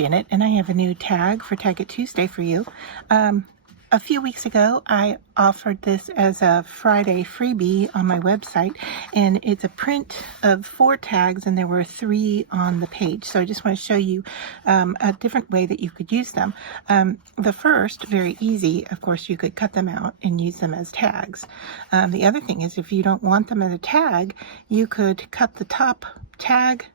Janet, and I have a new tag for Tag It Tuesday for you. A few weeks ago, I offered this as a Friday freebie on my website, and it's a print of 4 tags, and there were 3 on the page. So I just want to show you a different way that you could use them. The first, very easy, of course, you could cut them out and use them as tags. The other thing is, if you don't want them as a tag, you could cut the top tag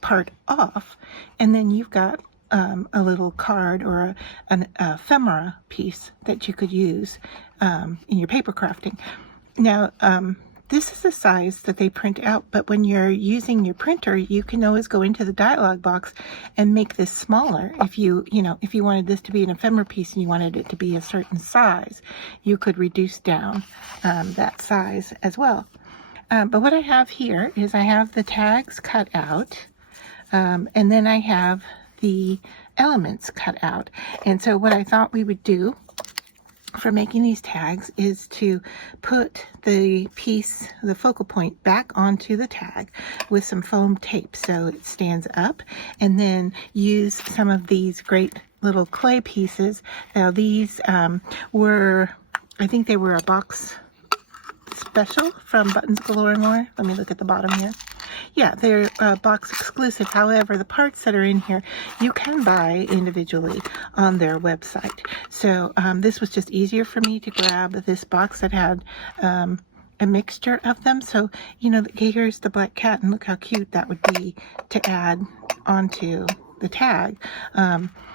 part off, and then you've got a little card or an ephemera piece that you could use in your paper crafting. Now, this is the size that they print out, but when you're using your printer, you can always go into the dialog box and make this smaller. If you wanted this to be an ephemera piece and you wanted it to be a certain size, you could reduce down that size as well. But what I have here is I have the tags cut out, and then I have the elements cut out. And so what I thought we would do for making these tags is to put the piece, the focal point, back onto the tag with some foam tape so it stands up, and then use some of these great little clay pieces. Now these were, I think they were a box special from Buttons Galore More. Let me look at the bottom here. Yeah, they're box exclusive. However, the parts that are in here, you can buy individually on their website. So this was just easier for me to grab this box that had a mixture of them. So, you know, here's the black cat, and look how cute that would be to add onto the tag.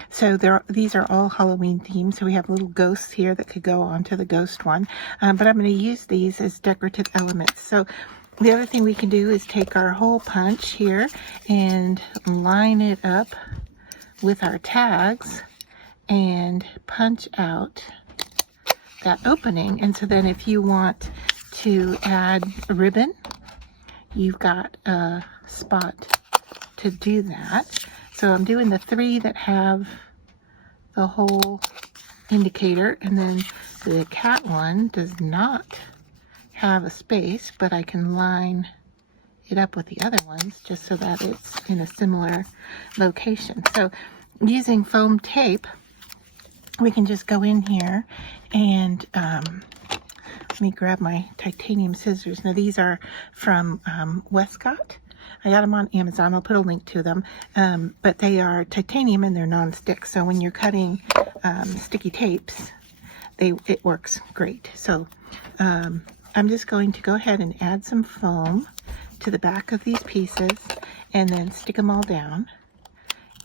So these are all Halloween themed. So we have little ghosts here that could go onto the ghost one. But I'm going to use these as decorative elements. So the other thing we can do is take our hole punch here and line it up with our tags and punch out that opening. And so then if you want to add a ribbon, you've got a spot to do that. So I'm doing the 3 that have the hole indicator, and then the cat one does not have a space, but I can line it up with the other ones just so that it's in a similar location. So using foam tape, we can just go in here and let me grab my titanium scissors. Now these are from Westcott. I got them on Amazon. I'll put a link to them. But they are titanium and they're non-stick. So when you're cutting sticky tapes, it works great. So I'm just going to go ahead and add some foam to the back of these pieces and then stick them all down.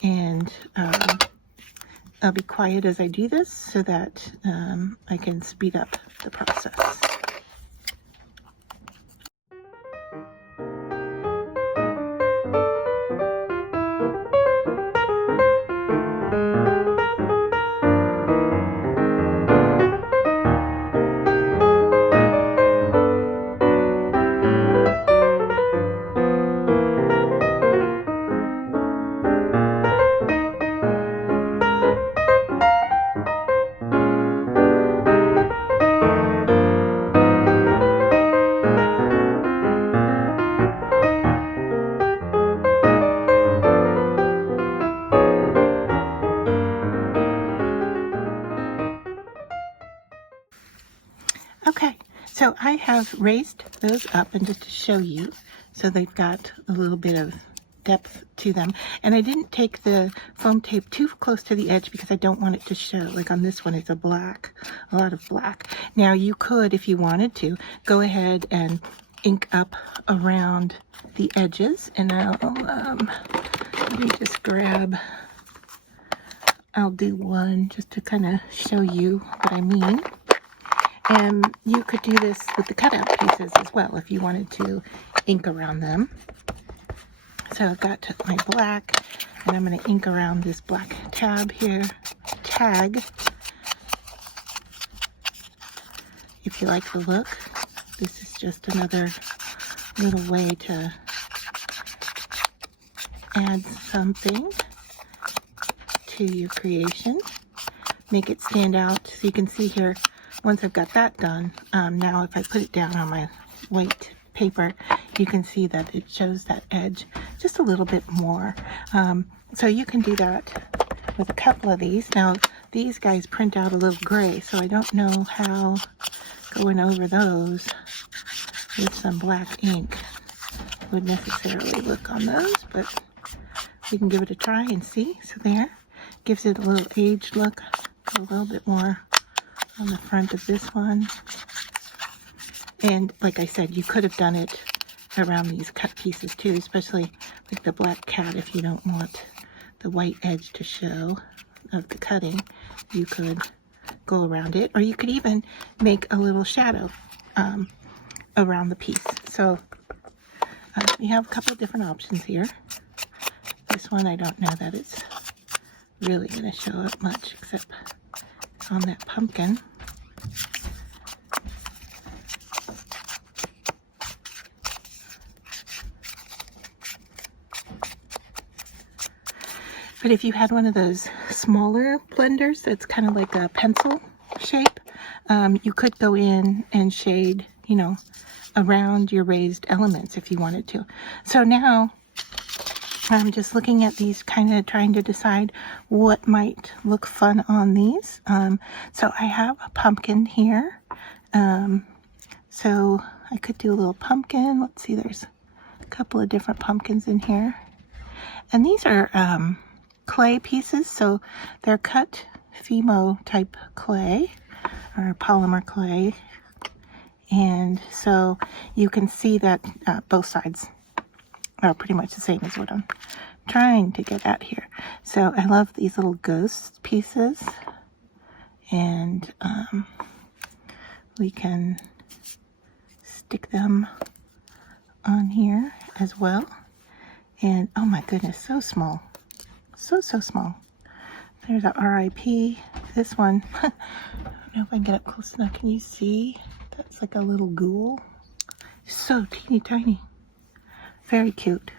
And I'll be quiet as I do this so that I can speed up the process. Okay, so I have raised those up, and just to show you, so they've got a little bit of depth to them. And I didn't take the foam tape too close to the edge because I don't want it to show. Like on this one, it's a lot of black. Now you could, if you wanted to, go ahead and ink up around the edges. And let me just grab, I'll do one just to kind of show you what I mean. And you could do this with the cutout pieces as well if you wanted to ink around them. So I've got my black, and I'm going to ink around this black tag. If you like the look, this is just another little way to add something to your creation. Make it stand out. So you can see here, once I've got that done, now if I put it down on my white paper, you can see that it shows that edge just a little bit more. So you can do that with a couple of these. Now, these guys print out a little gray, so I don't know how going over those with some black ink would necessarily look on those, but we can give it a try and see. So there, gives it a little aged look. Go a little bit more on the front of this one. And like I said, you could have done it around these cut pieces too, especially like the black cat. If you don't want the white edge to show of the cutting, you could go around it, or you could even make a little shadow around the piece. So we have a couple of different options here. This one, I don't know that it's really going to show up much, except on that pumpkin. But if you had one of those smaller blenders that's kind of like a pencil shape, you could go in and shade, you know, around your raised elements if you wanted to. So now I'm just looking at these, kind of trying to decide what might look fun on these. So I have a pumpkin here. So I could do a little pumpkin. Let's see, there's a couple of different pumpkins in here. And these are clay pieces, so they're cut Fimo type clay or polymer clay, and so you can see that both sides are pretty much the same as what I'm trying to get at here. So I love these little ghost pieces, and we can stick them on here as well. And oh my goodness, so small. So small. There's a RIP. This one, I don't know if I can get up close enough. Can you see? That's like a little ghoul. So teeny tiny. Very cute.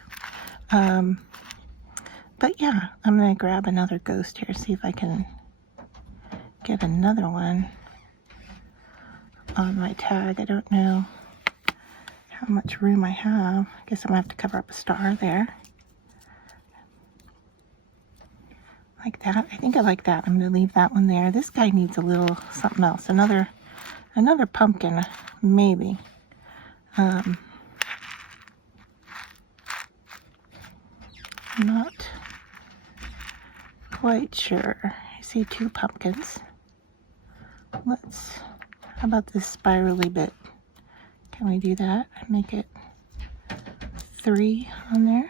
But yeah, I'm going to grab another ghost here, see if I can get another one on my tag. I don't know how much room I have. I guess I'm going to have to cover up a star there. Like that. I think I like that. I'm going to leave that one there. This guy needs a little something else. Another pumpkin, maybe. I'm not quite sure. I see two pumpkins. How about this spirally bit? Can we do that? Make it 3 on there.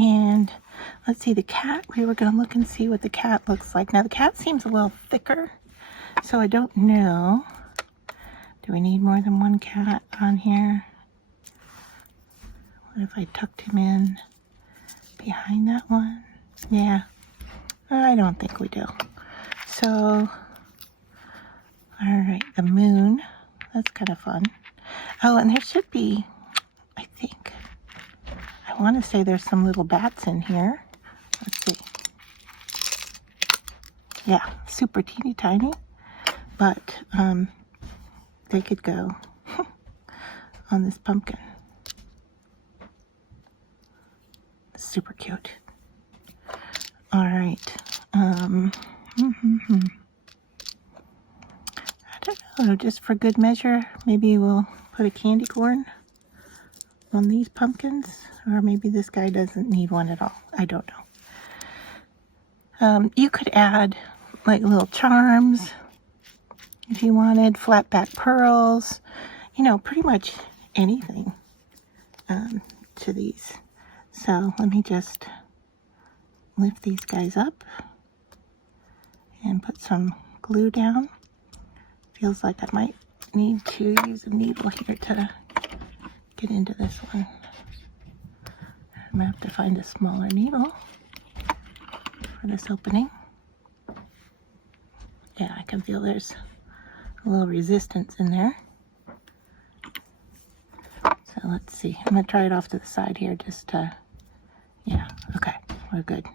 And let's see, the cat, we were going to look and see what the cat looks like. Now the cat seems a little thicker, so I don't know. Do we need more than one cat on here? What if I tucked him in behind that one? Yeah, I don't think we do. So, all right, the moon, that's kind of fun. Oh, and there should be, I think, I want to say there's some little bats in here. Let's see. Yeah, super teeny tiny, but they could go on this pumpkin. Super cute. All right. I don't know, just for good measure, maybe we'll put a candy corn on these pumpkins, or maybe this guy doesn't need one at all. I don't know. You could add like little charms if you wanted, flat back pearls, you know, pretty much anything to these. So let me just lift these guys up and put some glue down. Feels like I might need to use a needle here to get into this one. I'm going to have to find a smaller needle for this opening. Yeah, I can feel there's a little resistance in there. So let's see. I'm going to try it off to the side here just to, yeah, okay, we're good.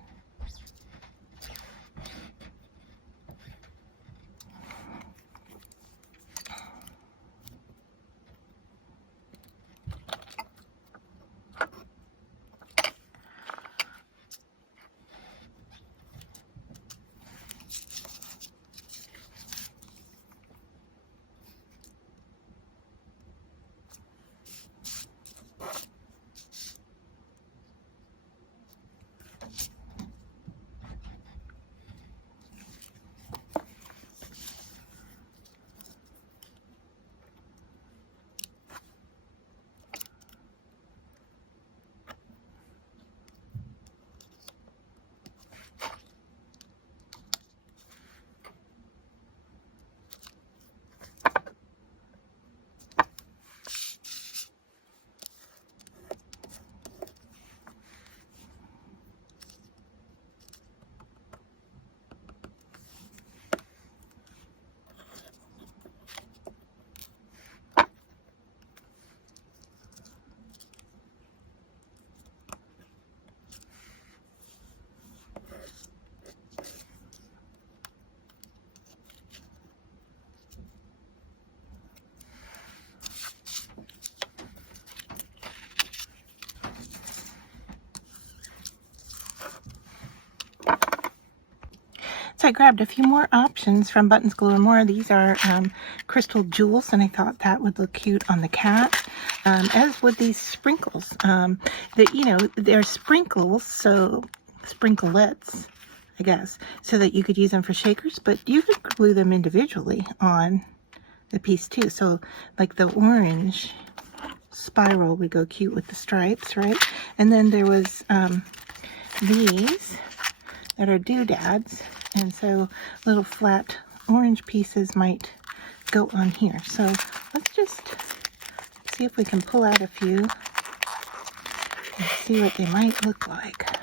So I grabbed a few more options from Buttons Galore More. These are crystal jewels, and I thought that would look cute on the cat, as would these sprinkles. They're sprinkles, so sprinklets, I guess, so that you could use them for shakers, but you could glue them individually on the piece too. So like the orange spiral would go cute with the stripes, right? And then there was these that are doodads, and so little flat orange pieces might go on here. So let's just see if we can pull out a few and see what they might look like.